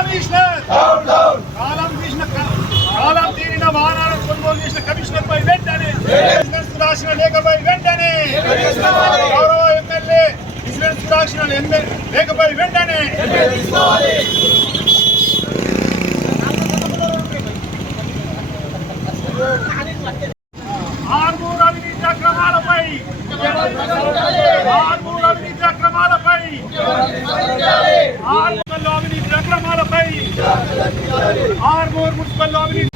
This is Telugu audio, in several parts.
కమిషనర్! కాలం తీసిన కాలం తీరిన వాహనాలను కొనుగోలు చేసిన కమిషనర్ పై వెంటనే రాసిన లేఖపై వెంటనే గౌరవ ఎమ్మెల్యే విజిలెన్స్ రాసిన లేఖపై వెంటనే ఆర్మూర్ అవినీతి అక్రమాలపై ఆర్మూర్ అవినీతి అక్రమాలపై ఆర్మూర్లో అవినీతి అక్రమాలపై ఆర్మూర్ మున్సిపల్ అవినీతి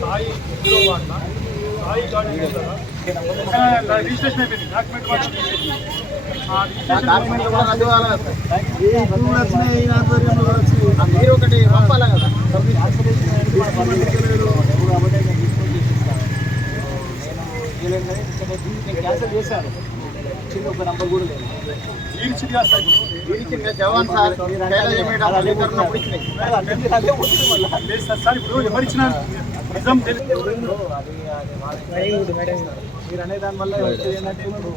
సాయి సాయి గాడి రిజిస్ట్రేషన్ అయిపోయింది డాక్యుమెంట్ మీరు ఒకటి పంపాలా కదా క్యాన్సిల్ చేశాను చిన్న ఒక నంబర్ కూడా లేదు మీరు చిరిగా సార్ దీనికి నేను జవాన్ సార్ శైలజ మేడం అధికారులు అప్పుడు ఇచ్చినాయి. లేదు సార్ సార్ ఇప్పుడు ఎవరిచ్చిన నిజం తెలియదు. మీరు అనే దాని వల్ల వచ్చేది ఏంటంటే ఇప్పుడు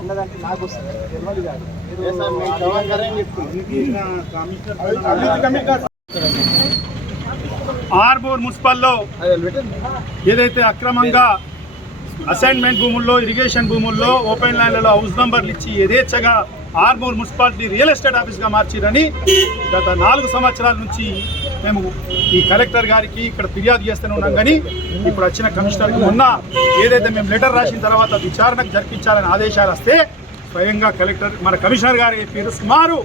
ఉన్నదంటే నాకు వస్తుంది తెలియదు కాదు. లేదు సార్ మేము జవాన్ గారే చెప్తున్నాం ఆర్మూర్ మున్సిపల్లో ఏదైతే అక్రమంగా అసైన్మెంట్ భూముల్లో ఇరిగేషన్ భూముల్లో ఓపెన్ ల్యాండ్లలో హౌస్ నంబర్లు ఇచ్చి యథేచ్ఛగా ఆర్మూర్ మున్సిపాలిటీ రియల్ ఎస్టేట్ ఆఫీస్గా మార్చిరని గత నాలుగు సంవత్సరాల నుంచి మేము ఈ కలెక్టర్ గారికి ఇక్కడ ఫిర్యాదు చేస్తూనే ఉన్నాం. కానీ ఇప్పుడు వచ్చిన కమిషనర్కి మొన్న ఏదైతే మేము లెటర్ రాసిన తర్వాత విచారణకు జరిపించాలని ఆదేశాలు వస్తే స్వయంగా కలెక్టర్ మన కమిషనర్ గారు చెప్పారు సుమారు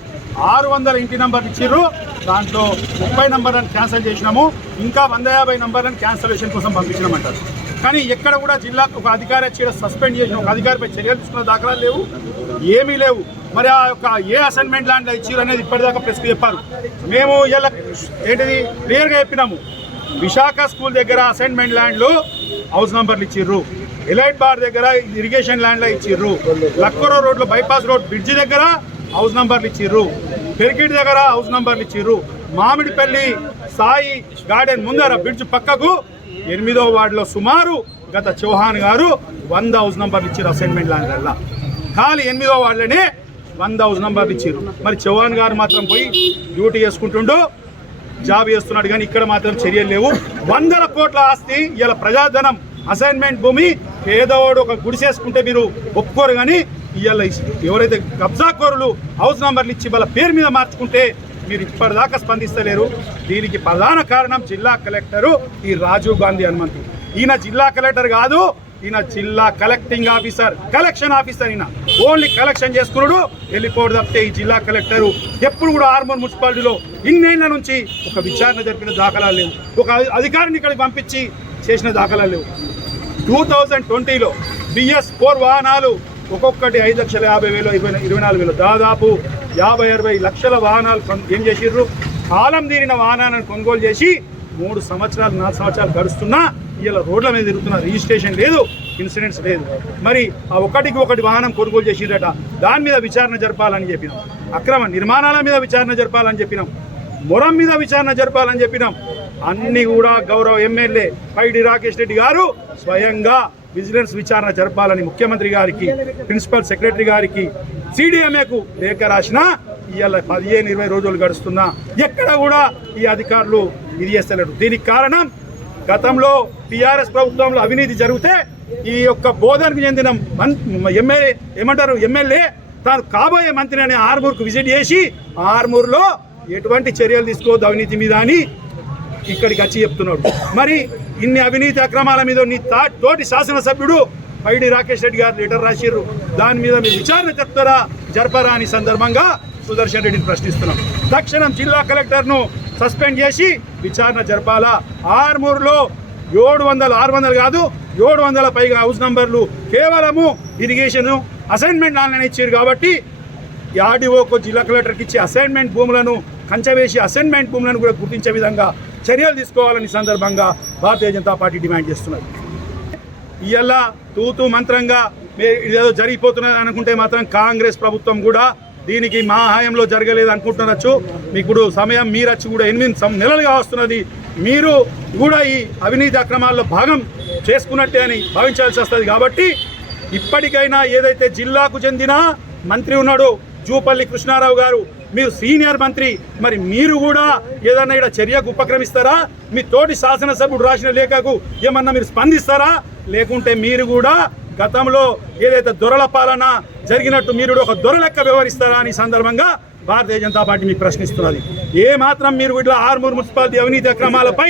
ఆరు వందల ఇంటి నంబర్ ఇచ్చిర్రు. దాంట్లో ముప్పై నంబర్లను క్యాన్సిల్ చేసినాము. ఇంకా వంద యాభై నంబర్లను క్యాన్సలేషన్ కోసం పంపించినామంటారు కానీ ఎక్కడ కూడా జిల్లాకు ఒక అధికారి వచ్చి సస్పెండ్ చేసిన ఒక అధికారిపై చర్యలు తీసుకున్న దాఖలాలు లేవు. ఏమీ లేవు. మరి ఆ యొక్క ఏ అసైన్మెంట్ ల్యాండ్లో ఇచ్చిర్రు అనేది ఇప్పటిదాకా ప్రెస్కి చెప్పారు. మేము ఇలా ఏంటిది క్లియర్గా చెప్పినాము. విశాఖ స్కూల్ దగ్గర అసైన్మెంట్ ల్యాండ్లు హౌస్ నంబర్లు ఇచ్చిర్రు. ఎలైట్ బార్ దగ్గర ఇరిగేషన్ ల్యాండ్లో ఇచ్చిర్రు. లక్కరో రోడ్లో బైపాస్ రోడ్ బ్రిడ్జి దగ్గర హౌస్ నంబర్లు ఇచ్చిర్రు. పెరిగిట్ దగ్గర హౌస్ నంబర్లు ఇచ్చిర్రు. మామిడిపల్లి సాయి గార్డెన్ ముందర బ్రిడ్జ్ పక్కకు ఎనిమిదో వార్డులో సుమారు గత చౌహాన్ గారు వంద హౌస్ నంబర్లు ఇచ్చారు అసైన్మెంట్ ల్యాండ్ల ఖాళీ ఎనిమిదో వార్డులనే వంద థౌజండ్ నంబర్లు ఇచ్చారు. మరి చౌహాన్ గారు మాత్రం పోయి డ్యూటీ చేసుకుంటుండు జాబ్ చేస్తున్నాడు కానీ ఇక్కడ మాత్రం చర్యలు లేవు. వందల కోట్ల ఆస్తి ఇలా ప్రజాధనం అసైన్మెంట్ భూమి పేదవాడు ఒక గుడిసేసుకుంటే మీరు ఒప్పుకోరు కానీ ఇవాళ ఎవరైతే కబ్జాకోరులు హౌస్ నంబర్లు ఇచ్చి వాళ్ళ పేరు మీద మార్చుకుంటే మీరు ఇప్పటిదాకా స్పందిస్తలేరు. దీనికి ప్రధాన కారణం జిల్లా కలెక్టరు ఈ రాజీవ్ గాంధీ హనుమంతు ఈయన జిల్లా కలెక్టర్ కాదు ఈయన జిల్లా కలెక్టింగ్ ఆఫీసర్ కలెక్షన్ ఆఫీసర్ ఈయన. ఓన్లీ కలెక్షన్ చేసుకున్నాడు. వెళ్ళిపోవడం తప్పితే ఈ జిల్లా కలెక్టరు ఎప్పుడు కూడా ఆర్మూర్ మున్సిపాలిటీలో ఇన్నేళ్ళ నుంచి ఒక విచారణ జరిపిన దాఖలాలు లేవు. ఒక అధికారిని ఇక్కడికి పంపించి చేసిన దాఖలాలు లేవు. టూ థౌజండ్ ట్వంటీలో బిఎస్ ఫోర్ వాహనాలు ఒక్కొక్కటి ఐదు లక్షల యాభై వేలు ఇరవై ఇరవై నాలుగు వేలు. దాదాపు యాభై అరవై లక్షల వాహనాలు ఏం చేసిర్రు? కాలం తీరిన వాహనాలను కొనుగోలు చేసి మూడు సంవత్సరాలు నాలుగు సంవత్సరాలు గడుస్తున్నా ఇలా రోడ్ల మీద తిరుగుతున్న రిజిస్ట్రేషన్ లేదు ఇన్సిడెంట్స్ లేదు. మరి ఆ ఒకటికి ఒకటి వాహనం కొనుగోలు చేసిందట దాని మీద విచారణ జరపాలని చెప్పినాం. అక్రమ నిర్మాణాల మీద విచారణ జరపాలని చెప్పినాం. మొరం మీద విచారణ జరపాలని చెప్పినాం. అన్ని కూడా గౌరవ ఎమ్మెల్యే పైడి రాకేష్ రెడ్డి గారు స్వయంగా విజిలెన్స్ విచారణ జరపాలని ముఖ్యమంత్రి గారికి ప్రిన్సిపల్ సెక్రటరీ గారికి సిడిఎంఏకు లేఖ రాసిన ఇవాళ పదిహేను ఇరవై రోజులు గడుస్తున్నా ఎక్కడ కూడా ఈ అధికారులు ఇది చేస్తలేరు దీనికి కారణం గతంలో టిఆర్ఎస్ ప్రభుత్వంలో అవినీతి జరిగితే ఈ యొక్క బోధనకు చెందిన ఎమ్మెల్యే ఏమంటారు ఎమ్మెల్యే తాను కాబోయే మంత్రి అనే ఆర్మూర్కు విజిట్ చేసి ఆర్మూర్లో ఎటువంటి చర్యలు తీసుకోవద్దు అవినీతి మీద అని ఇక్కడికి వచ్చి చెప్తున్నాడు. మరి ఇన్ని అవినీతి అక్రమాల మీద నీ తా- తోటి శాసనసభ్యుడు పైడి రాకేష్ రెడ్డి గారు లెటర్ రాసిర్రు. దాని మీద మీరు విచారణ చెప్తారా జరపరా అని సందర్భంగా సుదర్శన్ రెడ్డిని ప్రశ్నిస్తున్నాం. తక్షణం జిల్లా కలెక్టర్ను సస్పెండ్ చేసి విచారణ జరపాలా? ఆర్మూర్లో ఏడు వందల ఆరు వందలు కాదు ఏడు వందల పైగా హౌస్ నంబర్లు కేవలము ఇరిగేషన్ అసైన్మెంట్ ఆన్లైన్ ఇచ్చారు కాబట్టి ఆర్డీఓకు జిల్లా కలెక్టర్కి ఇచ్చే అసైన్మెంట్ భూములను కంచవేసి అసైన్మెంట్ భూములను కూడా గుర్తించే విధంగా చర్యలు తీసుకోవాలని సందర్భంగా భారతీయ జనతా పార్టీ డిమాండ్ చేస్తున్నది. ఇవాళ తూతూ మంత్రంగా ఇదేదో జరిగిపోతున్నది అనుకుంటే మాత్రం కాంగ్రెస్ ప్రభుత్వం కూడా దీనికి మా హాయంలో జరగలేదు అనుకుంటున్నచ్చు మీకు ఇప్పుడు సమయం మీరు వచ్చి కూడా ఎనిమిది సం- నెలలుగా వస్తున్నది. మీరు కూడా ఈ అవినీతి అక్రమాల్లో భాగం చేసుకున్నట్టే అని భావించాల్సి వస్తుంది. కాబట్టి ఇప్పటికైనా ఏదైతే జిల్లాకు చెందిన మంత్రి ఉన్నాడో జూపల్లి కృష్ణారావు గారు మీరు సీనియర్ మంత్రి మరి మీరు కూడా ఏదన్నా ఇక్కడ చర్యకు ఉపక్రమిస్తారా? మీ తోటి శాసనసభ్యుడు రాసిన లేఖకు ఏమన్నా మీరు స్పందిస్తారా? లేకుంటే మీరు కూడా గతంలో ఏదైతే దొరల పాలన జరిగినట్టు మీరు కూడా ఒక దొర లెక్క వ్యవహరిస్తారా అని సందర్భంగా భారతీయ జనతా పార్టీ మీకు ప్రశ్నిస్తున్నది. ఏ మాత్రం మీరు ఇట్లా ఆర్మూర్ మున్సిపాలిటీ అవినీతి అక్రమాలపై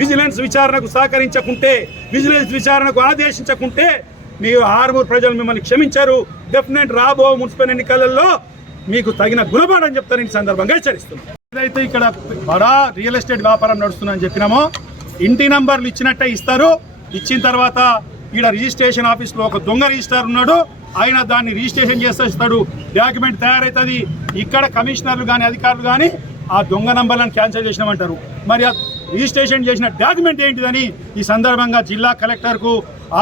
విజిలెన్స్ విచారణకు సహకరించకుంటే విజిలెన్స్ విచారణకు ఆదేశించకుంటే మీరు ఆర్మూర్ ప్రజలు మిమ్మల్ని క్షమించారు. డెఫినెట్ రాబో మున్సిపల్ ఎన్నికలలో మీకు తగిన గుణపాఠం చెప్తారని ఈ సందర్భంగా హెచ్చరిస్తున్నాం. ఏదైతే ఇక్కడ బడా రియల్ ఎస్టేట్ వ్యాపారం నడుస్తుందని చెప్పినామో ఇంటి నంబర్లు ఇచ్చినట్టే ఇస్తారు. ఇచ్చిన తర్వాత ఈడ రిజిస్ట్రేషన్ ఆఫీస్లో ఒక దొంగ రిజిస్టర్ ఉన్నాడు. ఆయన దాన్ని రిజిస్ట్రేషన్ చేసేస్తాడు. డాక్యుమెంట్ తయారవుతుంది ఇక్కడ కమిషనర్లు కానీ అధికారులు కానీ ఆ దొంగ నంబర్లను క్యాన్సిల్ చేసినామంటారు. మరి ఆ రిజిస్ట్రేషన్ చేసిన డాక్యుమెంట్ ఏంటిదని ఈ సందర్భంగా జిల్లా కలెక్టర్కు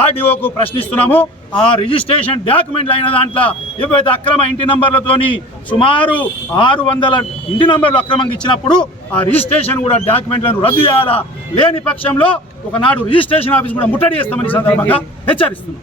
ఆర్డీఓకు ప్రశ్నిస్తున్నాము. ఆ రిజిస్ట్రేషన్ డాక్యుమెంట్లు అయిన దాంట్లో ఏవైతే అక్రమ ఇంటి నంబర్లతోని సుమారు ఆరు వందల ఇంటి నంబర్లు అక్రమంగా ఇచ్చినప్పుడు ఆ రిజిస్ట్రేషన్ కూడా డాక్యుమెంట్లను రద్దు చేయాలా లేని పక్షంలో ఒకనాడు రిజిస్ట్రేషన్ ఆఫీస్ కూడా ముట్టడి చేస్తామని సందర్భంగా హెచ్చరిస్తున్నాం.